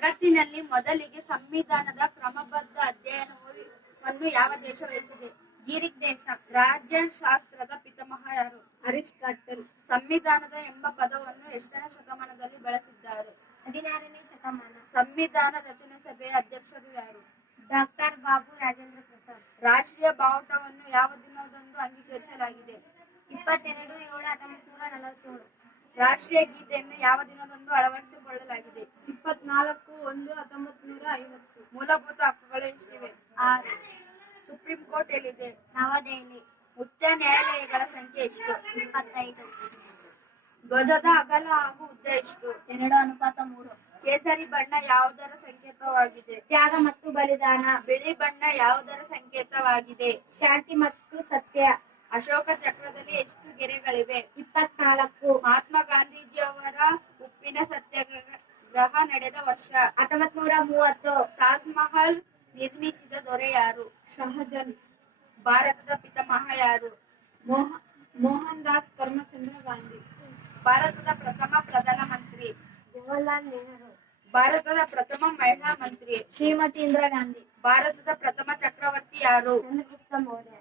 ಜಗತ್ತಿನಲ್ಲಿ ಮೊದಲಿಗೆ ಸಂವಿಧಾನದ ಕ್ರಮಬದ್ಧ ಅಧ್ಯಯನವನ್ನು ಯಾವ ದೇಶ ವಹಿಸಿದೆ? ಗ್ರೀಕ್ ದೇಶ. ರಾಜ್ಯಶಾಸ್ತ್ರದ ಪಿತಾಮಹ ಯಾರು? ಅರಿಸ್ಟಾಟಲ್. ಸಂವಿಧಾನದ ಎಂಬ ಪದವನ್ನು ಎಷ್ಟನೇ ಶತಮಾನದಲ್ಲಿ ಬಳಸಿದ್ದಾರೆ? 16ನೇ ಶತಮಾನ. ಸಂವಿಧಾನ ರಚನೆ ಸಭೆಯ ಅಧ್ಯಕ್ಷರು ಯಾರು? ಡಾಕ್ಟರ್ ಬಾಬು ರಾಜೇಂದ್ರ ಪ್ರಸಾದ್. ರಾಷ್ಟ್ರೀಯ ಬಾವುಟವನ್ನು ಯಾವ ದಿನದಂದು ಅಂಗೀಕರಿಸಲಾಗಿದೆ? 22/7/1947. ರಾಷ್ಟ್ರೀಯ ಗೀತೆಯನ್ನು ಯಾವ ದಿನದಂದು ಅಳವಡಿಸಿಕೊಳ್ಳಲಾಗಿದೆ? 24/1/1950. ಮೂಲಭೂತ ಹಕ್ಕುಗಳು ಎಷ್ಟಿವೆ? 6. ಸುಪ್ರೀಂ ಕೋರ್ಟ್ ಎಲ್ಲಿದೆ? ನವದೆಹಲಿ. ಉಚ್ಚ ನ್ಯಾಯಾಲಯಗಳ ಸಂಖ್ಯೆ ಎಷ್ಟು? 25. ಧ್ವಜದ ಅಗಲ ಹಾಗೂ ಉದ್ದ ಎಷ್ಟು? 2:3. ಕೇಸರಿ ಬಣ್ಣ ಯಾವುದರ ಸಂಕೇತವಾಗಿದೆ? ತ್ಯಾಗ ಮತ್ತು ಬಲಿದಾನ. ಬಿಳಿ ಬಣ್ಣ ಯಾವುದರ ಸಂಕೇತವಾಗಿದೆ? ಶಾಂತಿ ಮತ್ತು ಸತ್ಯ. ಅಶೋಕ ಚಕ್ರದಲ್ಲಿ ಎಷ್ಟು ಗೆರೆಗಳಿವೆ? 24. ಮಹಾತ್ಮ ಗಾಂಧೀಜಿಯವರ ಉಪ್ಪಿನ ಸತ್ಯಾಗ್ರಹ ನಡೆದ ವರ್ಷ? 1930. ತಾಜ್ ಮಹಲ್ ನಿರ್ಮಿಸಿದ ದೊರೆ ಯಾರು? ಶಹಜಾನ್. ಭಾರತದ ಪಿತಾಮಹ ಯಾರು? ಮೋಹನ್ ದಾಸ್ ಕರಮ್ಚಂದ್ ಗಾಂಧಿ. ಭಾರತದ ಪ್ರಥಮ ಪ್ರಧಾನಮಂತ್ರಿ? ಜವಾಹರ್ಲಾಲ್ ನೆಹರು. ಭಾರತದ ಪ್ರಥಮ ಮಹಿಳಾ ಮಂತ್ರಿ? ಶ್ರೀಮತಿ ಇಂದಿರಾ ಗಾಂಧಿ. ಭಾರತದ ಪ್ರಥಮ ಚಕ್ರವರ್ತಿ ಯಾರು? ಚಂದ್ರಗುಪ್ತ ಮೌರ್ಯ.